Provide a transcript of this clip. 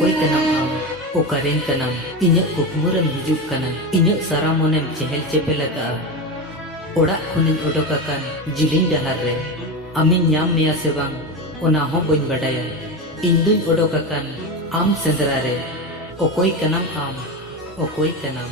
okoy kanam am okaren kanam inyak kukmuram hijuk kana inyak sara monem chehel chepel aka orak khonin odokakan jiling dahar re amin nyam meya se bang ona ho bañ badaya induñ odokakan am sendra re okoy kanam am okoy kanam